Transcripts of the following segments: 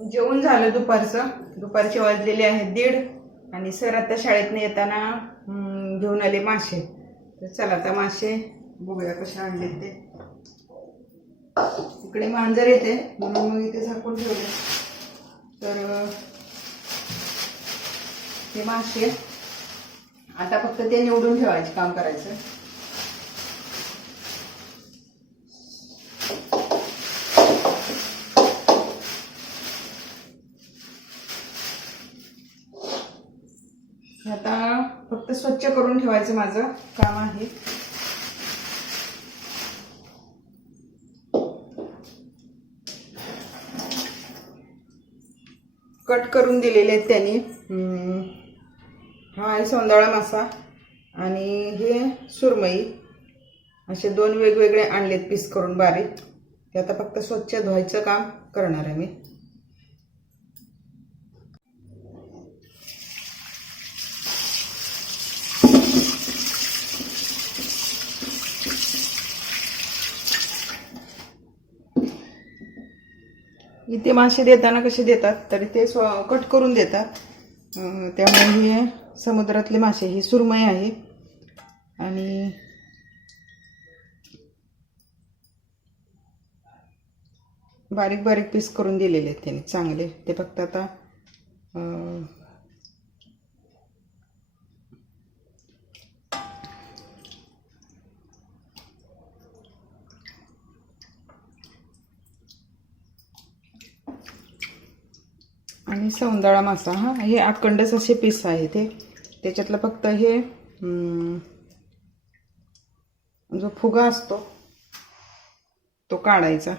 जेवण झालं दुपारचं. दुपारचे वाजलेले आहेत दीड. आणि सर आता शाळेतनं येताना घेऊन आले मासे. तर चला आता मासे बघूया कसे आणले ते. इकडे मांजर येते म्हणून मग इथे झाकून ठेवले तर हे मासे. आता फक्त ते निवडून ठेवायचे काम करायचं हे आता फक्त स्वच्छ करून ठेवायचं माझं काम आहे. कट करून दिलेले आहेत त्यांनी. हा आहे सोंदाळा मासा आणि हे सुरमई. असे दोन वेगवेगळे आणलेत पीस करून बारीक. ते आता फक्त स्वच्छ धुवायचं काम करणार आहे मी. इथे मासे देताना कसे देतात तरी ते स्व कट करून देतात. त्यामुळे हे समुद्रातले मासे ही सुरमई आहे. आणि बारीक बारीक पीस करून दिलेले आहेत त्यांनी चांगले. ते फक्त आता आणि सौंदळा मासा हा हे अखंडच असे पीस आहे ते त्याच्यातलं फक्त हे जो फुगा असतो तो काढायचा.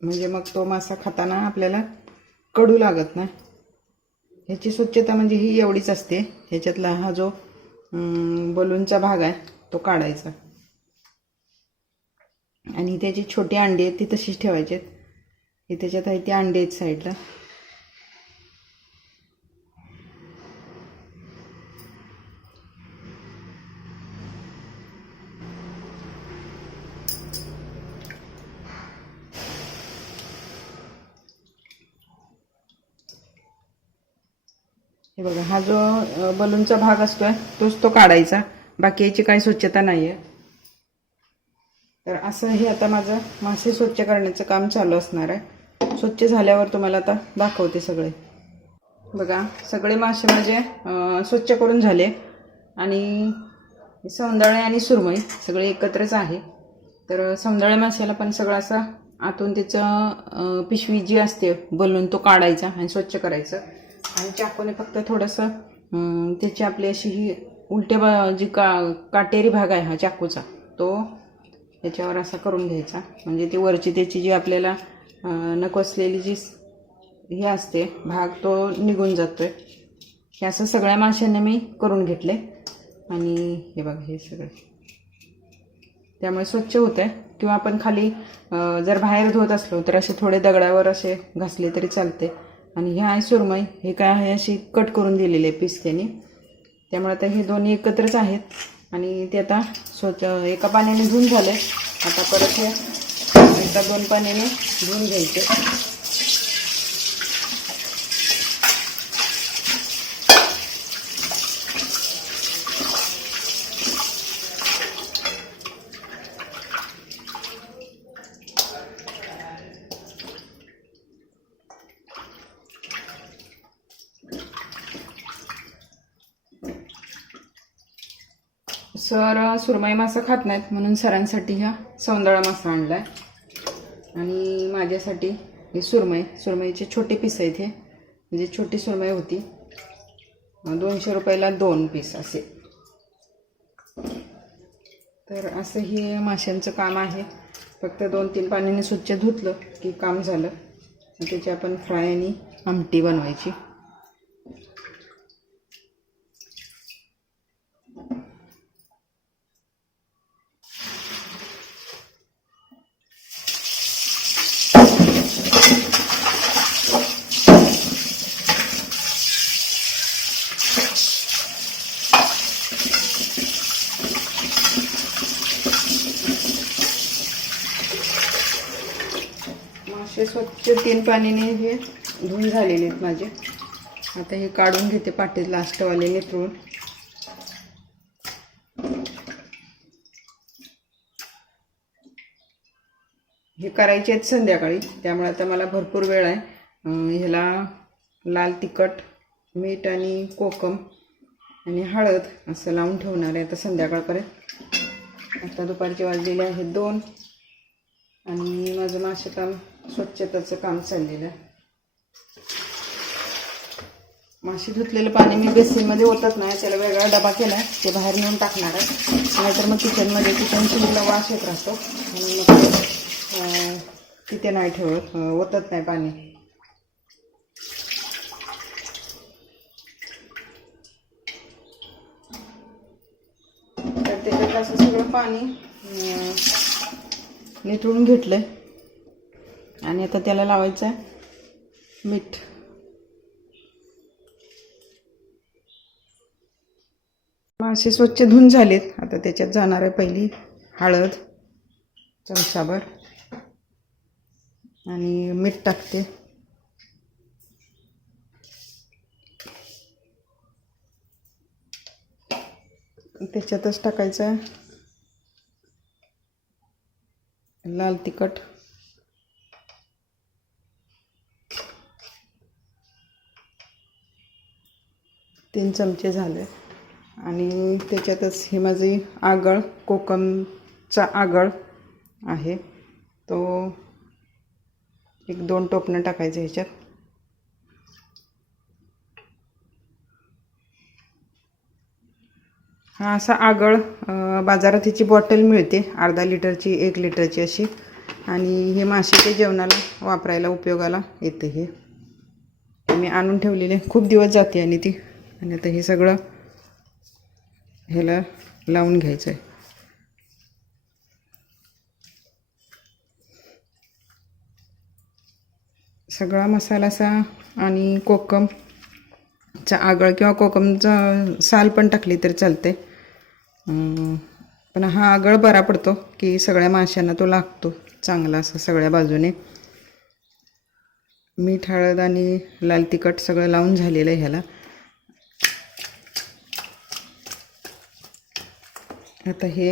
म्हणजे मग तो मासा खाताना आपल्याला कडू लागत नाही. ह्याची स्वच्छता म्हणजे ही एवढीच असते. ह्याच्यातला हा जो बलूनचा भाग आहे तो काढायचा. आणि त्याची छोटी अंडी आहेत ती तशीच ठेवायची आहेत हे त्याच्यात आहे ती अंडी आहेत साईडला. हे बघा हा जो बलूनचा भाग असतोय तोच तो काढायचा. बाकी याची काही स्वच्छता नाही आहे तर असं हे आता माझं मासे स्वच्छ करण्याचं काम चालू असणार आहे. स्वच्छ झाल्यावर तुम्हाला आता दाखवते सगळे. बघा सगळे मासे माझे स्वच्छ करून झाले. आणि सौंदळे आणि सुरमई सगळे एकत्रच आहे. तर सौंदळे माशाला पण सगळं असं आतून त्याचं पिशवी जी असते बलून तो काढायचा आणि स्वच्छ करायचं. आणि चाकूने फक्त थोडंसं त्याची आपली अशी ही उलट्या बा जी का काटेरी भाग आहे हा चाकूचा तो त्याच्यावर असा करून घ्यायचा. म्हणजे ती वरची त्याची जी आपल्याला नको असलेली जी हे असते भाग तो निघून जातो आहे हे असं सगळ्या माशांना मी करून घेतले आणि हे बघा हे सगळं. त्यामुळे स्वच्छ होतं आहे किंवा आपण खाली जर बाहेर धुवत असलो तर असे थोडे दगडावर असे घासले तरी चालते आणि हे आहे सुरमई हे काय आहे अशी कट करून दिलेली आहे पीस त्यामुळे आता हे दोन्ही एकत्रच आहेत. आणि ते आता स्वच्छ एका पाण्याने धुवून झालं आता परत हे एका दोन पाण्याने धुवून घ्यायचे. सर सुरमई मासा खात नाहीत म्हणून सरांसाठी हा सौंदळा मासा आणला आहे आणि माझ्यासाठी हे सुरमई सुरमईचे छोटे पीस आहेत हे. म्हणजे छोटी सुरमई होती. दोनशे रुपयाला दोन पीस असे. तर असं हे माशांचं काम आहे. फक्त दोन तीन पाण्याने स्वच्छ धुतलं की काम झालं. त्याची आपण फ्राय आणि आमटी बनवायची. मासे पाण्याने हे धुवून झालेले आहेत माझे. आता हे काढून घेते पाठीत लास्टवाले निथळून हे करायचे आहेत संध्याकाळी त्यामुळे आता मला भरपूर वेळ आहे. ह्याला लाल तिखट मीठ आणि कोकम आणि हळद असं लावून ठेवणार आहे आता संध्याकाळपर्यंत. आता दुपारचे वाजलेले आहेत दोन. आणि माझं मासे काम स्वच्छताचं काम चाललेलं आहे. मासे धुतलेलं पाणी मी बेसिनमध्ये ओतत नाही त्याला वेगळा डबा केला ते बाहेर नेऊन टाकणार आहे. नाहीतर मग किचनमध्ये किचन शिजला वास येत राहतो. मग तिथे नाही ठेवत ओतत नाही पाणी. तर त्याच्यात असं सगळं पाणी अं, घेतलंय. आणि आता त्याला लावायचं आहे मीठ. मासे स्वच्छ धुवून झालेत. आता त्याच्यात जाणार आहे पहिली हळद चमचाभर. आणि मीठ टाकते. त्याच्यातच टाकायचं आहे. लाल तिखट. तीन चमचे झाले. आणि त्याच्यातच ही माझी आगळ कोकमचा आगळ आहे. तो एक दोन टोपणं टाकायचं ह्याच्यात. हा असा आगळ बाजारात हिची बॉटल मिळते अर्धा लिटरची एक लिटरची अशी. आणि हे माशाच्या जेवणाला वापरायला उपयोगाला येते हे. मी आणून ठेवलेले खूप दिवस जाते आणि ती आणि आता हे सगळं ह्याला लावून घ्यायचं आहे सगळा मसाला आणि कोकमचा आगळ किंवा कोकमचा साल पण टाकली तरी चालते पण हा आगळ बरा पडतो की सगळ्या माशांना तो लागतो चांगला असा सगळ्या बाजूने. मीठ हळद आणि लाल तिखट सगळं लावून झालेलं आहे ह्याला. आता हे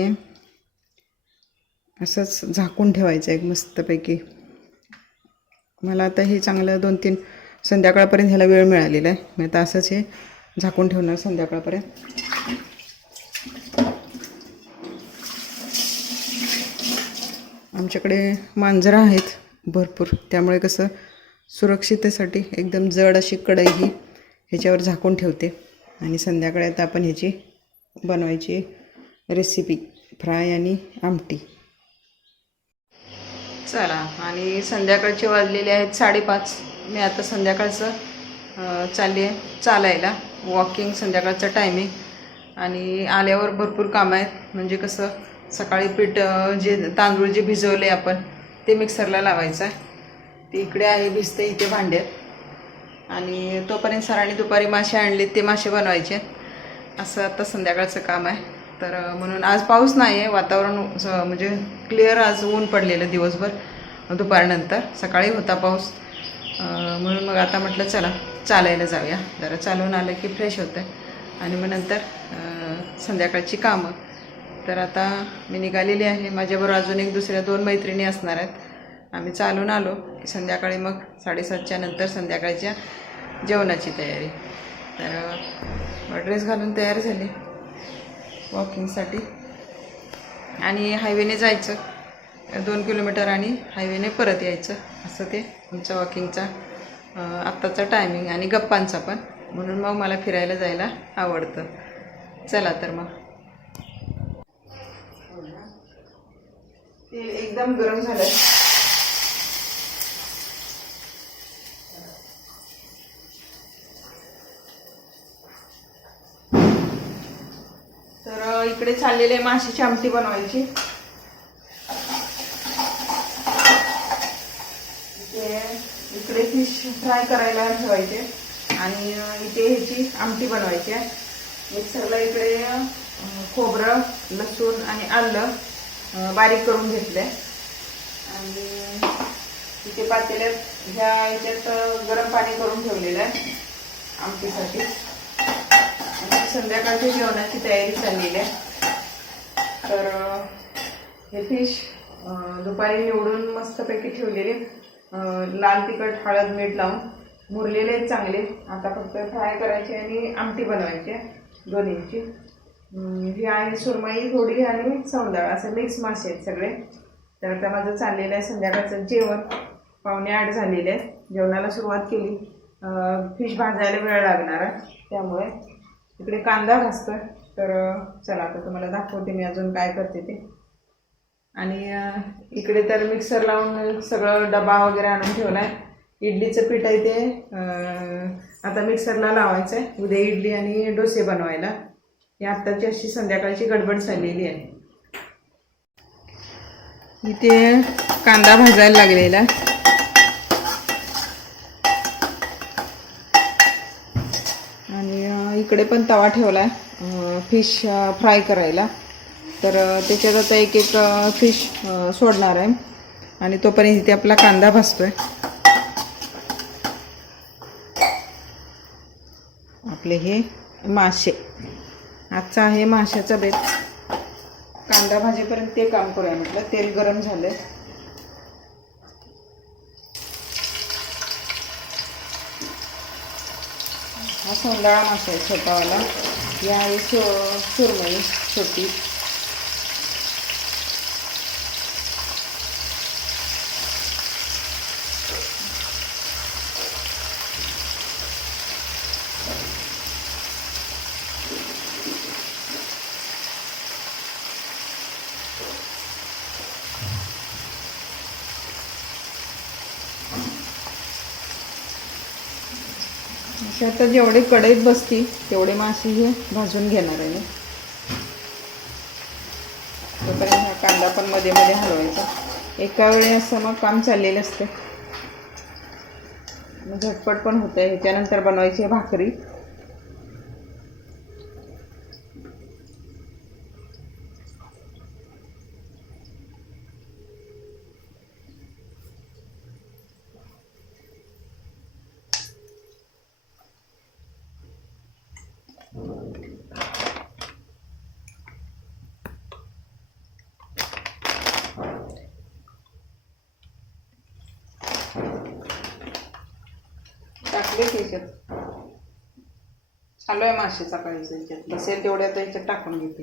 असंच झाकून ठेवायचं आहे मस्तपैकी. मला आता हे चांगलं दोन तीन संध्याकाळपर्यंत ह्याला वेळ मिळालेला आहे. मी आता असंच हे झाकून ठेवणार संध्याकाळपर्यंत. आमच्याकडे मांजरं आहेत भरपूर. त्यामुळे कसं सुरक्षितेसाठी एकदम जड अशी कढई ही ह्याच्यावर झाकून ठेवते. आणि संध्याकाळी आता आपण ह्याची बनवायची रेसिपी फ्राय आणि आमटी. चला आणि संध्याकाळचे वाजलेले आहेत साडेपाच. मी आता संध्याकाळचं चालले चालली आहे चालायला. वॉकिंग संध्याकाळचं टायमिंग आणि आल्यावर भरपूर कामं आहेत. म्हणजे कसं सकाळी पीठ जे तांदूळ जे भिजवले आपण ते मिक्सरला लावायचं आहे. ते इकडे आहे भिजते इथे भांड्यात. आणि तोपर्यंत सरांनी दुपारी मासे आणले ते मासे बनवायचे असं आता संध्याकाळचं काम आहे. तर म्हणून आज पाऊस नाही आहे वातावरण स- म्हणजे क्लिअर आज ऊन पडलेलं दिवसभर दुपारनंतर. सकाळी होता पाऊस. म्हणून मग आता म्हटलं चला चालायला जाऊया. जरा चालवून आलं की फ्रेश होतं आणि मग नंतर संध्याकाळची कामं. तर आता मी निघालेली आहे. माझ्याबरोबर अजून एक दुसऱ्या दोन मैत्रिणी असणार आहेत. आम्ही चालून आलो. की संध्याकाळी मग साडेसातच्या नंतर संध्याकाळच्या जेवणाची तयारी. तर ड्रेस घालून तयार झाली. वॉकिंगसाठी. आणि हायवेने जायचं. दोन किलोमीटर आणि हायवेने परत यायचं. असं ते आमच्या वॉकिंगचा आत्ताचा टायमिंग आणि गप्पांचा पण. म्हणून मग मला फिरायला जायला आवडतं. चला तर मग. हो ते एकदम गरम झालं तर अं, इकडे चाललेले माशीची आमटी बनवायची. इकडे फिश फ्राय करायला ठेवायचे. आणि इथे ह्याची आमटी बनवायची आहे. मिक्सरला इकडे खोबरं लसूण आणि आलं बारीक करून घेतलंय. आणि इथे पातेल्यात ह्या याच्यात गरम पाणी करून ठेवलेलं आहे आमटीसाठी. संध्याकाळच्या जेवणाची तयारी चाललेली आहे. तर हे फिश दुपारी निवडून मस्तपैकी ठेवलेले. लाल तिखट हळद मीठ लावून. मुरलेले आहेत चांगले. आता फक्त फ्राय करायचे आणि आमटी बनवायची आहे दोन्हीची. ही आहे सुरमई थोडी आणि सौंदळ. असं मिक्स मासे आहेत सगळे. तर आता माझं चाललेलं आहे संध्याकाळचं जेवण. पावणे आठ झालेले आहे जेवणाला सुरुवात केली. फिश भाजायला वेळ लागणार आहे. त्यामुळे इकडे कांदा भाजतोय तर चला आता तुम्हाला दाखवते मी अजून काय करते ते. आणि इकडे तर मिक्सर लावून सगळं डबा वगैरे आणून ठेवला आहे इडलीचं पीठ आहे ते आता मिक्सरला लावायचं आहे उद्या इडली आणि डोसे बनवायला. ही आत्ताची अशी संध्याकाळची गडबड चाललेली आहे. इथे कांदा भाजायला लागलेला. आणि इकडे पण तवा ठेवला आहे फिश फ्राय करायला. तर त्याच्यात आता एक एक फिश सोडणार आहे. आणि तोपर्यंत इथे आपला कांदा भाजतोय. आपले हे मासे. आजचा आहे माशाचा बेत. कांदा भाजीपर्यंत ते काम करूया म्हटलं. तेल गरम झालंय. हा सोंदाळा मासा आहे छोटावाला. ही आहे सो सुरमई छोटी असे आता जेवढे कढईत बसतील तेवढे मासे हे भाजून घेणार आहे मी. तोपर्यंत हा कांदा पण मध्ये मध्ये हलवायचा. एका वेळी असं मग काम चाललेलं असतं. झटपट पण होतं आहे ह्याच्यानंतर बनवायची आहे भाकरी टाकले की ह्याच्यात चालू आहे मासे सकाळीच ह्याच्यात बसेल तेवढ्या तर ह्याच्यात टाकून घेते.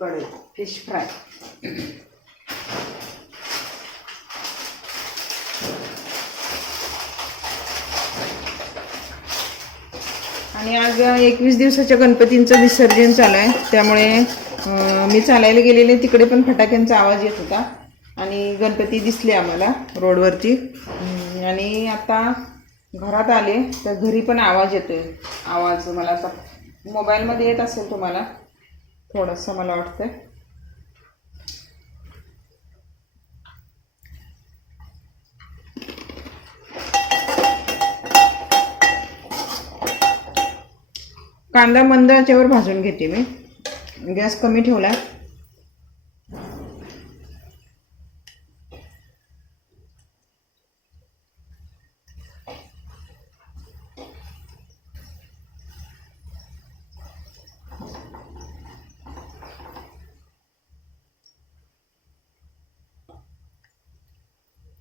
कढई फिश फ्राय आणि आज एकवीस दिवसाच्या गणपतींचं विसर्जन चालू आहे त्यामुळे मी चालायला गेलेले तिकडे पण फटाक्यांचा आवाज येत होता. आणि गणपती दिसले आम्हाला रोडवरती. आणि आता घरात आले तर घरी पण आवाज येतो आहे आवाज मला आता मोबाईलमध्ये येत असेल तुम्हाला थोडंसं मला वाटतं कांदा मंद याच्यावर भाजून घेते मी. गॅस कमी ठेवला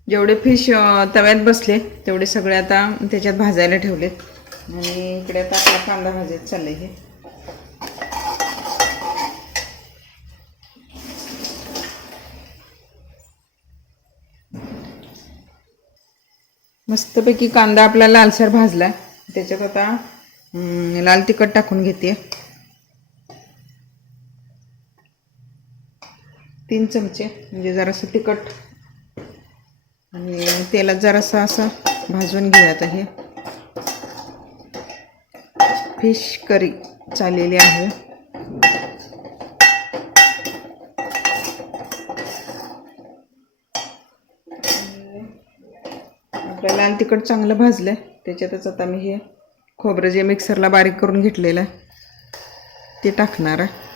जेवढे फिश तव्यात बसले तेवढे सगळे आता त्याच्यात भाजायला ठेवलेत. आणि इकडे आता आपला कांदा भाजत चाललंय हे. मस्तपैकी कांदा आपला लालसर भाजला त्याच्यात आता लाल तिखट टाकून घेते तीन चमचे म्हणजे जरासं तिखट आणि तेलात जरासा असं भाजून घेऊयात हे. फिश करी चाललेली आहे. आपल्याला लाल तिखट चांगलं भाजलं त्याच्यातच आता मी हे खोबरं जे मिक्सरला बारीक करून घेतलेलं आहे ते टाकणार आहे.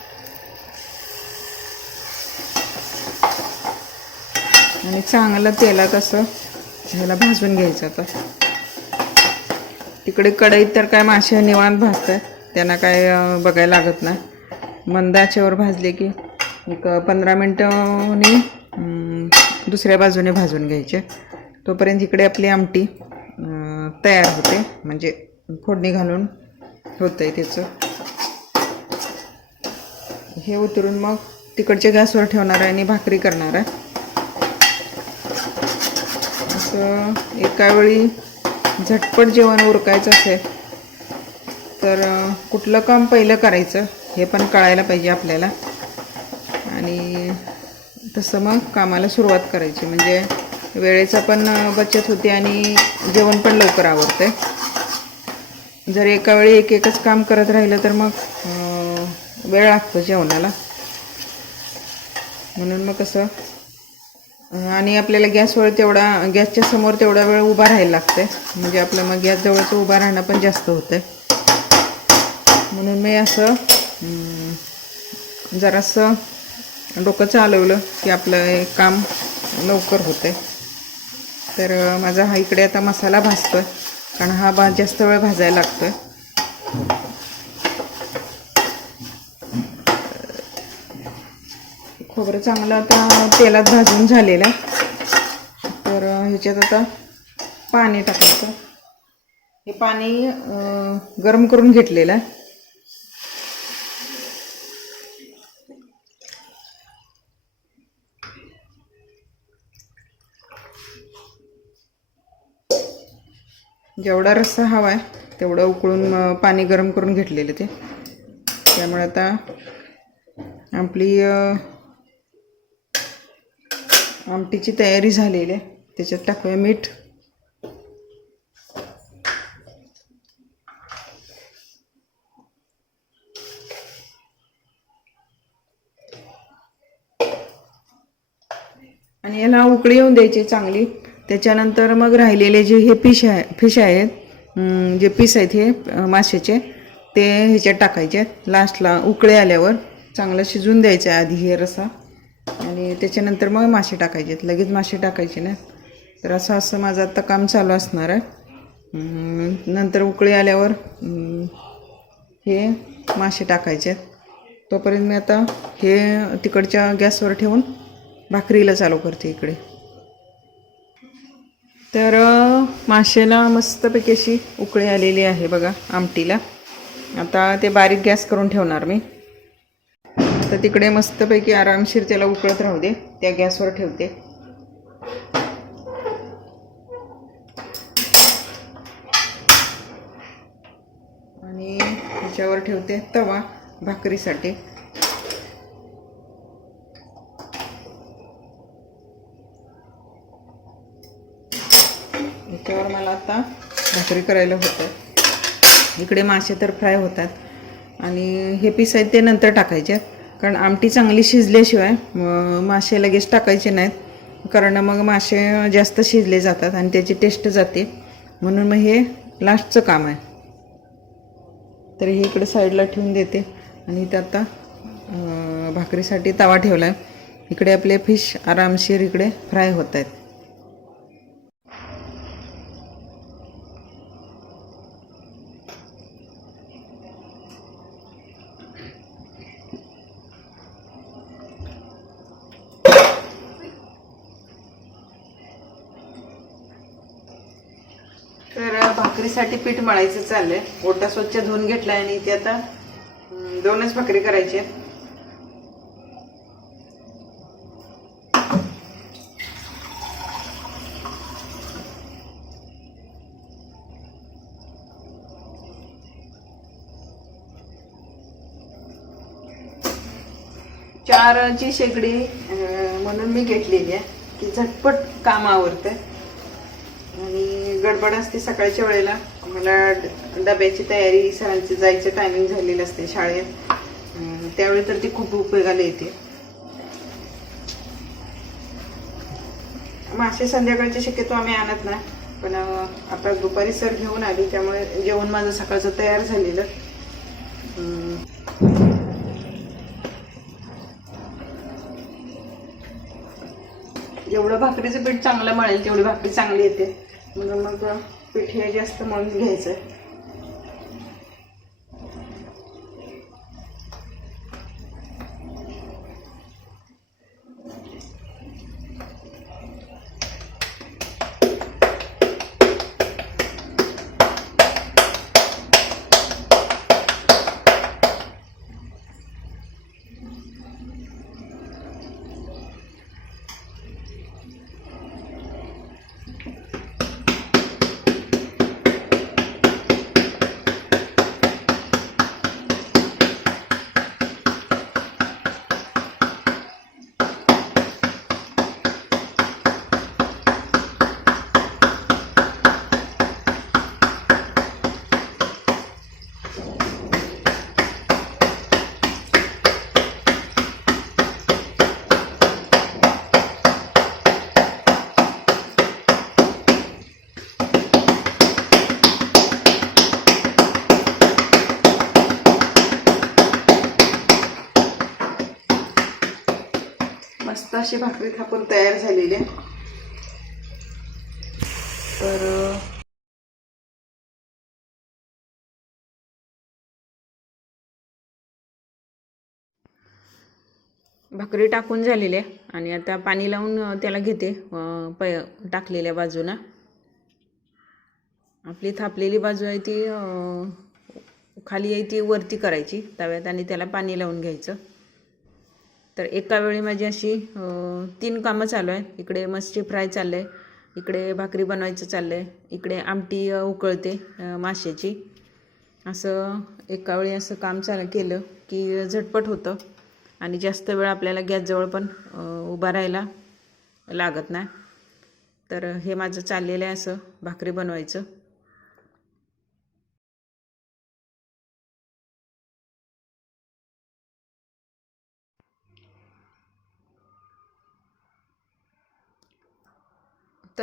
आणि चांगलं तेलात असं ह्याला भाजून घ्यायचं आता. तिकडे कढईत तर काय मासे निवांत भाजतात त्यांना काय बघायला लागत नाही. मंदाच्यावर भाजले की एक पंधरा मिनटंनी दुसऱ्या बाजूने भाजून घ्यायचे. तोपर्यंत इकडे आपली आमटी तयार होते. म्हणजे फोडणी घालून होतं आहे त्याचं. हे उतरून मग तिकडच्या गॅसवर ठेवणार आहे आणि भाकरी करणार आहे. असं एका वेळी झटपट जेवण उरकायचं असेल तर कुठलं काम पहिलं करायचं हे पण कळायला पाहिजे आपल्याला. आणि तसं मग कामाला सुरुवात करायची. म्हणजे वेळेचा पण बचत होते आणि जेवण पण लवकर आवडते जर एका वेळी एक एकच काम करत राहिलं तर मग वेळ लागतो जेवणाला. म्हणून मग कसं आणि आपल्याला गॅसवर तेवढा गॅसच्या समोर तेवढा वेळ उभा राहायला लागते म्हणजे आपलं मग गॅसजवळचं उभा राहणं पण जास्त होतं म्हणून मी असं जरासं डोकं चालवलं की आपलं हे काम लवकर होतं तर माझा हा इकडे आता मसाला भाजतो कारण हा भा जास्त वेळ भाजायला लागतोय. खोबरं चांगलं आता तेलात भाजून झालेलं आहे. तर ह्याच्यात आता पाणी टाकायचं. हे पाणी गरम करून घेतलेलं आहे. जेवढा रस्सा हवा आहे तेवढं उकळून पाणी गरम करून घेतलेलं ते. त्यामुळे आता आपली आमटीची तयारी झालेली आहे. त्याच्यात टाकूया मीठ. आणि याला उकळी येऊन द्यायची चांगली. त्याच्यानंतर मग राहिलेले जे हे फिश आहे फिश आहेत जे पीस आहेत हे माशाचे ते ह्याच्यात टाकायचे आहेत. लास्टला उकळे आल्यावर चांगलं शिजून द्यायचं आहे आधी हे रसा. आणि त्याच्यानंतर मग मासे टाकायचे आहेत लगेच मासे टाकायचे ना. तर असं असं माझं आत्ता काम चालू असणार आहे. नंतर उकळी आल्यावर हे मासे टाकायचे आहेत तोपर्यंत मी आता हे तिकडच्या गॅसवर ठेवून भाकरीला चालू करते इकडे. तर माशेला मस्तपैकी अशी उकळी आलेली आहे बघा आमटीला. आता ते बारीक गॅस करून ठेवणार मी. आता तिकडे मस्तपैकी आरामशीर त्याला उकळत राहू दे. त्या गॅसवर ठेवते. आणि त्याच्यावर ठेवते तवा भाकरीसाठी. याच्यावर मला आता भाकरी करायला होतं. इकडे मासे तर फ्राय होतात. आणि हे पीस आहेत ते नंतर टाकायचे. कारण आमटी चांगली शिजल्याशिवाय मासे लगेच टाकायचे नाहीत. कारण मग मासे जास्त शिजले जातात आणि त्याची टेस्ट जाते. म्हणून मग हे लास्टचं काम आहे. तर हे इकडे साईडला ठेवून देते. आणि इथे आता भाकरीसाठी तवा ठेवला आहे इकडे आपले फिश आरामशीर इकडे फ्राय होत आहेत तर भाकरीसाठी पीठ मळायचं चाललंय. ओटा स्वच्छ धुवून घेतलाय आणि ते आता दोनच भाकरी करायची चारची शेगडी अं, म्हणून मी घेतलेली आहे की झटपट काम आवरतं आणि गडबड असते सकाळच्या वेळेला. मला ड- डब्याची तयारी सरांची जायचं टायमिंग झालेलं असते शाळेत. त्यावेळी तर ती खूप उपयोगाला येते. मासे संध्याकाळचे शक्यतो आम्ही आणत ना पण आता दुपारी सर घेऊन आली त्यामुळे जेवण माझं सकाळचं तयार झालेलं. जेवढं भाकरीचं पीठ चांगलं मळेल तेवढी भाकरी चांगली येते. म्हणून मग पीठ हे जास्त मळून घ्यायचं. मस्त अशी भाकरी थापून तयार झालेली आहे. तर भाकरी टाकून झालेली आहे आणि आता पाणी लावून त्याला घेते प टाकलेल्या बाजूला आपली थापलेली बाजू आहे ती खाली आहे ती वरती करायची तव्यात आणि त्याला पाणी लावून घ्यायचं. तर एका वेळी माझी अशी तीन कामं चालू आहेत. इकडे मच्छी फ्राय चाललं आहे इकडे भाकरी बनवायचं चाललं आहे इकडे आमटी उकळते माशाची. असं एका वेळी असं काम चालू केलं की झटपट होतं आणि जास्त वेळ आपल्याला गॅसजवळ पण उभा राहायला लागत नाही. तर हे माझं चाललेलं आहे असं भाकरी बनवायचं.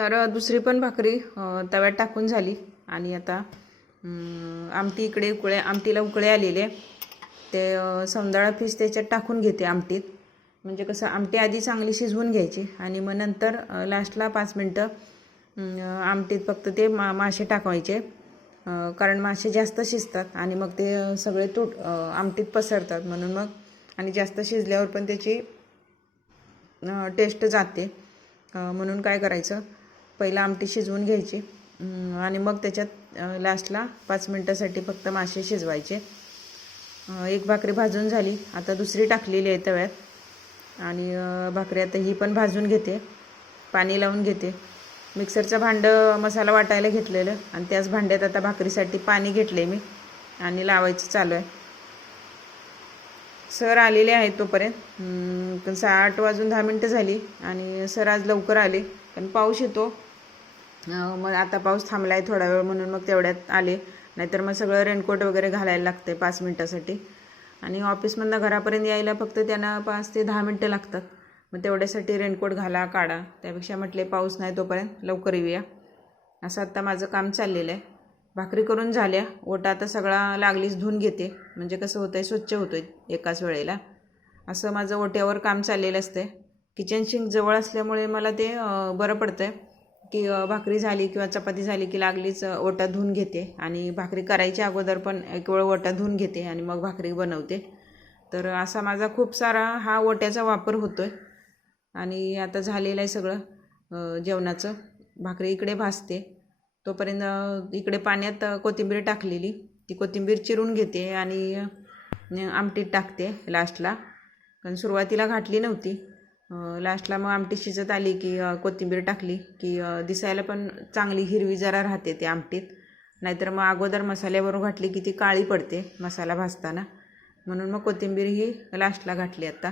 तर दुसरी पण भाकरी तव्यात टाकून झाली. आणि आता आमटी इकडे उकळे आमटीला उकळे आलेले ते समदाळा पीस त्याच्यात टाकून घेते आमटीत. म्हणजे कसं आमटी आधी चांगली शिजवून घ्यायची. आणि मग नंतर लास्टला पाच मिनटं आमटीत फक्त ते मा मासे टाकायचे कारण मासे जास्त शिजतात. आणि मग ते सगळे तुट आमटीत पसरतात म्हणून मग. आणि जास्त शिजल्यावर पण त्याची टेस्ट जाते. म्हणून काय करायचं? पहिलं आमटी शिजवून घ्यायची. आणि मग त्याच्यात लास्टला पाच मिनटासाठी फक्त मासे शिजवायचे. एक भाकरी भाजून झाली. आता दुसरी टाकलेली आहे तव्यात. आणि भाकरी आता ही पण भाजून घेते. पाणी लावून घेते. मिक्सरचं भांडं मसाला वाटायला घेतलेलं. आणि त्याच भांड्यात आता भाकरीसाठी पाणी घेतले मी. आणि लावायचं चालू आहे. सर आलेले आहेत तोपर्यंत. पण सहा आठ वाजून दहा मिनटं झाली. आणि सर आज लवकर आले. पण पाऊस येतो. मग आता पाऊस थांबला आहे थोडा वेळ म्हणून मग तेवढ्यात आले. नाहीतर मग सगळं रेनकोट वगैरे घालायला लागते पाच मिनटासाठी. आणि ऑफिसमधनं घरापर्यंत यायला फक्त त्यांना पाच ते दहा मिनटं लागतात. मग तेवढ्यासाठी रेनकोट घाला काढा. त्यापेक्षा म्हटले पाऊस नाही तोपर्यंत लवकर येऊया. असं आत्ता माझं काम चाललेलं आहे. भाकरी करून झाल्या. ओटा आता सगळा लागलीच धुवून घेते. म्हणजे कसं होतं आहे स्वच्छ होतो आहे एकाच वेळेला. असं माझं ओट्यावर काम चाललेलं असतं किचन शिंक जवळ असल्यामुळे मला ते बरं पडतं आहे की भाकरी झाली किंवा चपाती झाली की लागलीच ओटा धुवून घेते आणि भाकरी करायच्या अगोदर पण एक वेळ ओटा धुवून घेते आणि मग भाकरी बनवते. तर असा माझा खूप सारा हा ओट्याचा वापर होतो आहे आणि आता झालेलं आहे सगळं जेवणाचं. भाकरी इकडे भाजते. तोपर्यंत इकडे पाण्यात कोथिंबीर टाकलेली. ती कोथिंबीर चिरून घेते आणि आमटीत टाकते लास्टला कारण सुरुवातीला घातली नव्हती. लास्टला मग आमटी शिजत आली की कोथिंबीर टाकली की दिसायला पण चांगली हिरवी जरा राहते ती आमटीत. नाहीतर मग अगोदर मसाल्याबरोबर घातली की ती काळी पडते मसाला भाजताना. म्हणून मग कोथिंबीर ही लास्टला घातली आता.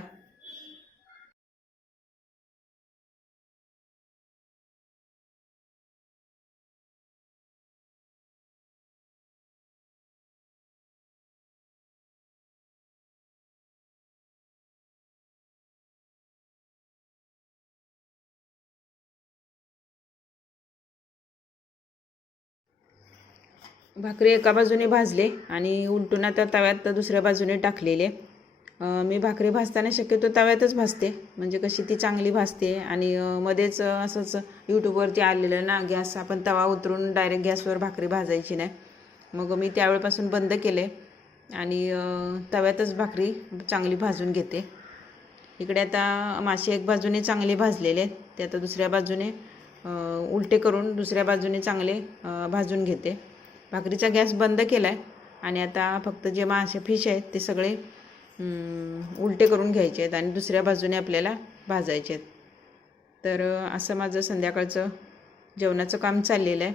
भाकरी एका बाजूने भाजले आणि उलटून आता तव्यात दुसऱ्या बाजूने टाकलेले. मी भाकरी भाजताना शक्यतो तव्यातच भाजते. म्हणजे कशी ती चांगली भाजते आणि मध्येच असंच यूट्यूबवरती आलेलं ना गॅस आपण तवा उतरून डायरेक्ट गॅसवर भाकरी भाजायची नाही. मग मी त्यावेळेपासून बंद केले आणि तव्यातच भाकरी चांगली भाजून घेते. इकडे आता मासे एक बाजूने चांगले भाजलेले आहेत ते आता दुसऱ्या बाजूने उलटे करून दुसऱ्या बाजूने चांगले भाजून घेते. भाकरीचा गॅस बंद केला आहे आणि आता फक्त जे मासे फिश आहेत ते सगळे उलटे करून घ्यायचे आहेत आणि दुसऱ्या बाजूने आपल्याला भाजायचे आहेत. तर असं माझं संध्याकाळचं जेवणाचं काम चाललेलं आहे.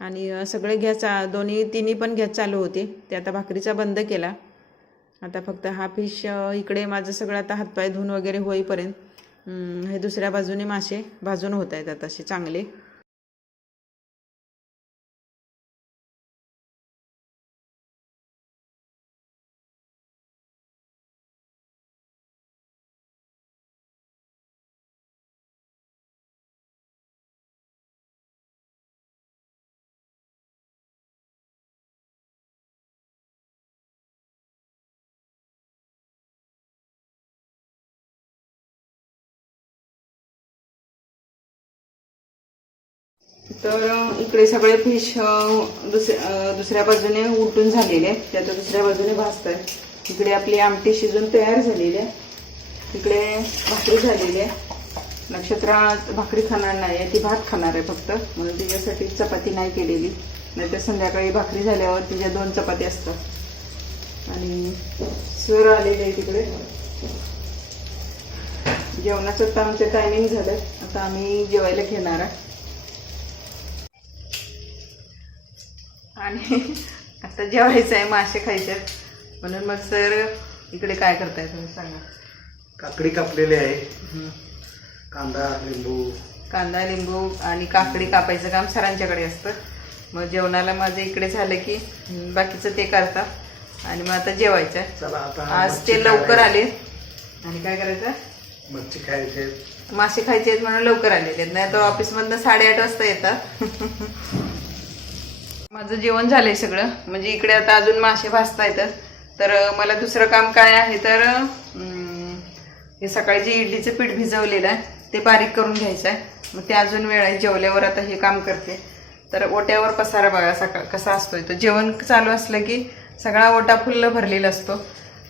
आणि सगळे गॅस दोन्ही तिन्ही पण गॅस चालू होते. ते आता भाकरीचा बंद केला. आता फक्त हा फिश इकडे माझं सगळं आता हातपाय धुवून वगैरे होईपर्यंत हे दुसऱ्या बाजूने मासे भाजून होत आहेत आता असे चांगले. तर इकडे सगळे फिश दुसऱ्या दुसऱ्या बाजूने उलटून झालेले आहेत. त्याचं दुसऱ्या बाजूने भाजत आहेत इकडे आपली आमटी शिजून तयार झालेली आहे. इकडे भाकरी झालेली आहे. नक्षत्रात भाकरी खाणार नाही आहे ती भात खाणार आहे फक्त. म्हणून तिच्यासाठी चपाती नाही केलेली. नाहीतर संध्याकाळी भाकरी झाल्यावर तिच्या दोन चपाती असतात. आणि सर आलेले आहे तिकडे जेवणाचं तर आमचं टायमिंग झालं आता आम्ही जेवायला घेणार आहे. आणि आता जेवायचं आहे मासे खायचे म्हणून मग सर इकडे काय करताय तुम्ही सांगा. काकडी कापलेली आहे. कांदा लिंबू. कांदा लिंबू आणि काकडी कापायचं काम सरांच्याकडे असतं. मग जेवणाला माझं इकडे झालं की बाकीचं ते करतात. आणि मग आता जेवायचं आहे. चला आता आज ते लवकर आले आणि काय करायचं? मच्छी खायचे मासे खायचे आहेत म्हणून लवकर आलेले आहेत. नाही तर ऑफिसमधनं साडेआठ वाजता येतात. माझं जेवण झालंय सगळं. म्हणजे इकडे आता अजून मासे भाजता येतात तर मला दुसरं काम काय आहे तर हे सकाळी जे इडलीचं पीठ भिजवलेलं आहे ते बारीक करून घ्यायचं आहे. मग ते अजून वेळ आहे जेवल्यावर आता हे काम करते. तर ओट्यावर पसारा बघा सकाळ कसा असतोय तो. जेवण चालू असलं की सगळा ओटा फुल्ल भरलेला असतो.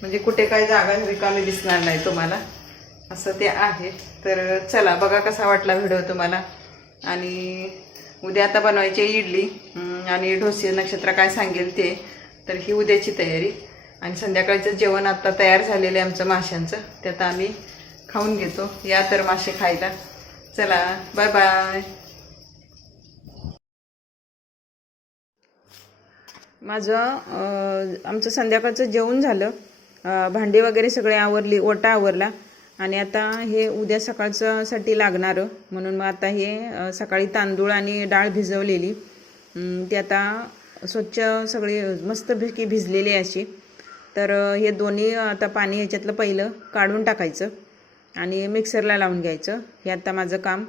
म्हणजे कुठे काय जागा रिकामी दिसणार नाही तुम्हाला. असं ते आहे. तर चला बघा कसा वाटला व्हिडिओ तुम्हाला. आणि उद्या आता बनवायची इडली. आणि ढोसे नक्षत्र काय सांगेल ते. तर ही उद्याची तयारी. आणि संध्याकाळचं जेवण आता तयार झालेलं आहे आमचं माशांचं. ते आता आम्ही खाऊन घेतो. या तर मासे खायला. चला बाय बाय माझं आमचं संध्याकाळचं जेवण झालं. भांडी वगैरे सगळे आवरली ओटा आवरला. आणि आता हे उद्या सकाळच्यासाठी लागणारं. म्हणून मग आता हे सकाळी तांदूळ आणि डाळ भिजवलेली. ती आता स्वच्छ सगळी मस्तपैकी भिजलेली आहे अशी. तर हे दोन्ही आता पाणी ह्याच्यातलं पहिलं काढून टाकायचं आणि मिक्सरला लावून घ्यायचं. हे आता माझं काम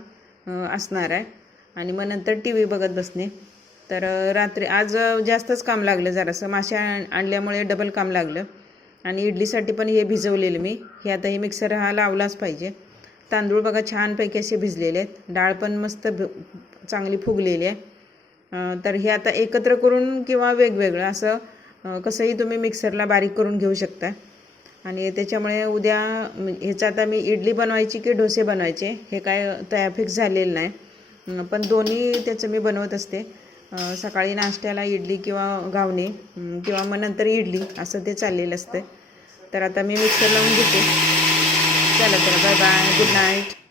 असणार आहे. आणि मग नंतर टी व्ही बघत बसणे. तर रात्री आज जास्तच काम लागलं जरासं. मासे आणल्यामुळे डबल काम लागलं. आणि इडलीसाठी पण हे भिजवलेलं मी. हे आता हे मिक्सर हा लावलाच पाहिजे. तांदूळ बघा छानपैकी असे भिजलेले आहेत. डाळ पण मस्त भ- चांगली फुगलेली आहे. तर हे आता एकत्र करून किंवा वेगवेगळं असं कसंही तुम्ही मिक्सरला बारीक करून घेऊ शकता. आणि त्याच्यामुळे उद्या ह्याचं आता मी इडली बनवायची की डोसे बनवायचे हे काय तयार फिक्स झालेलं नाही. पण दोन्ही त्याचं मी बनवत असते. सकाळी नाश्त्याला इडली किंवा घावणे किंवा मग नंतर इडली असं ते चाललेलं असतं. तर आता मी मिक्सर लावून घेते. चला तर बाय बाय. Good night